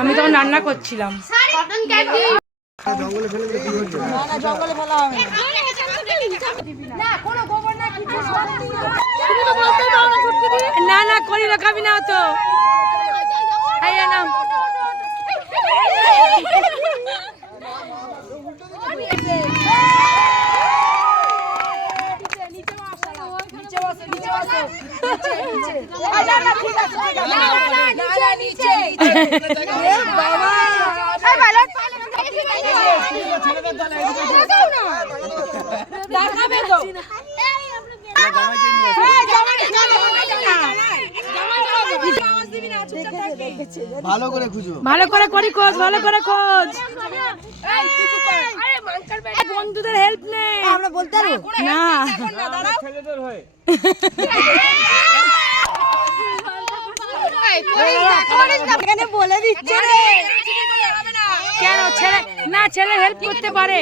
আমি তখন রান্না করছিলাম। না না করি রাখাবি না তো ভালো করে খুঁজো, ভালো করে করি খোঁজ, ভালো করে খোঁজ। বন্ধুদের হেল্প নেই, আমরা বলতে না ছেলেদের হয়। বলে দিচ্ছে কেন ছেলে না, ছেলে হেল্প করতে পারে।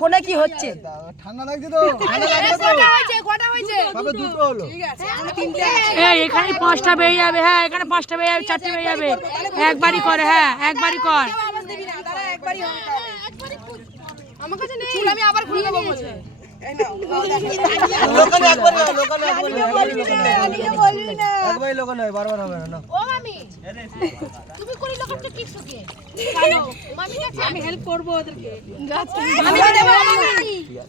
ফোনে কি হচ্ছে? ঠান্ডা লাগছে তো, এখানে 5টা বেরিয়ে যাবে। হ্যাঁ এখানে 5টা বেরিয়ে যাবে, 4টে বেরিয়ে যাবে। একবারই করে, হ্যাঁ একবারই কর। আমার কাছে নেই, আমি আবার ঘুরে দেবো বলছে। আমি হেল্প করবো ওদেরকে।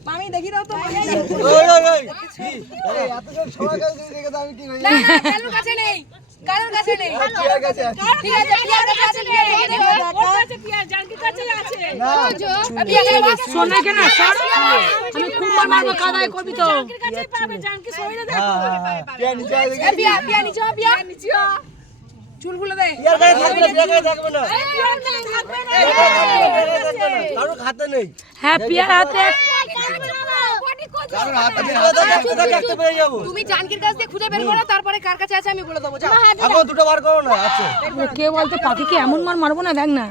মামি দেখি দাও তো, কারোর কাছে নেই, কারোর কাছে নেই। ঠিক আছে, পিয়ার কাছে আছে, পিয়ার জানকির কাছে আছে। সোনা কেন আমি খুব মারবো, কাদায় করবি তো। জানকির কাছে পাবে, জানকি সইরে দেখো। পিয়া নিচে আয়, পিয়া নিচে আয়, পিয়া নিচে আয়। চুলগুলো দে। পিয়ার গায়ে থাকবে না, পিয়ার গায়ে থাকবে না। কারোর হাতে নেই। হ্যাঁ পিয়ার হাতে, তুমি জানকির কাছ দিয়ে খুঁজে বের করো, তারপরে কার কাছে আছে আমি বলে দেবো। এখন দুটো বার করো না। আচ্ছা কে বলতে পাখিকে এমন মার মারবো না, দেখ না।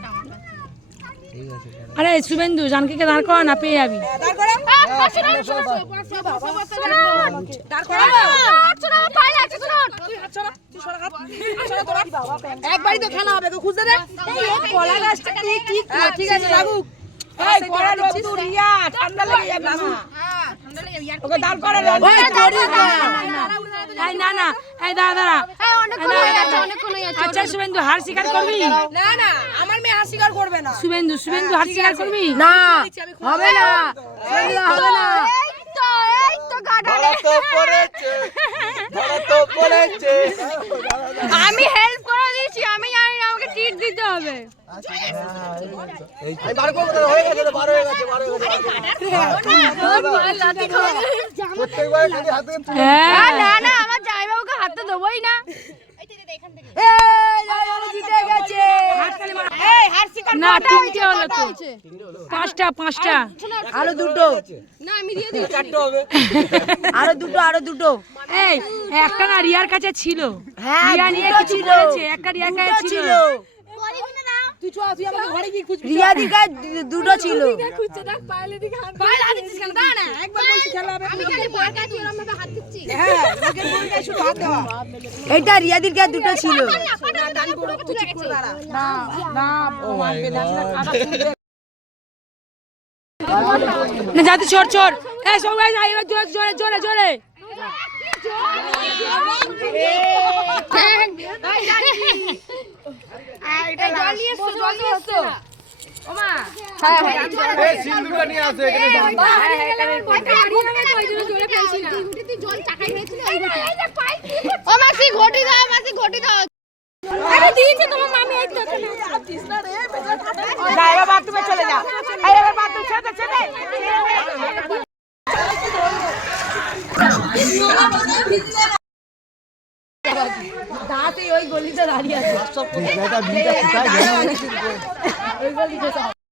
আরে শুভেন্দু জানকিকে দাঁড় করা, না পেয়ে যাবি। একবারই তো খেলা হবে, খুঁজতে দে। ঠিক আছে লাগুক। ঠান্ডা লেগে যাবে। আচ্ছা শুভেন্দু হার স্বীকার করবি? না না, আমার মেয়ে হার স্বীকার করবে না। শুভেন্দু হার স্বীকার করবি? না হবে না, হবে না। আমি হেল্প করে দিয়েছি, আমি জানি না আমাকে ট্রিট দিতে হবে। না না, আমার জামাইবাবুকে হাতে দেবোই না। না তিনটে হলো তো, 5টা আরো দুটো। না আমি দিয়ে দিই, 4টা হবে। আরো দুটো। এই একটা না রিয়ার কাছে ছিল, রিয়া নিয়ে কিছু বলেছে, একটা রিয়ার কাছে ছিল। রিয়াদির কাছে দুটো ছিল। এটা রিয়াদির কাছে দুটো ছিল। না যাতে চোর চোর, সবাই জোরে জোরে জোরে। বাথরুমে চলে যা, বাথরুম ছেড়ে ছেড়ে। দাঁতে ওই গলিতে দাঁড়িয়ে আছে।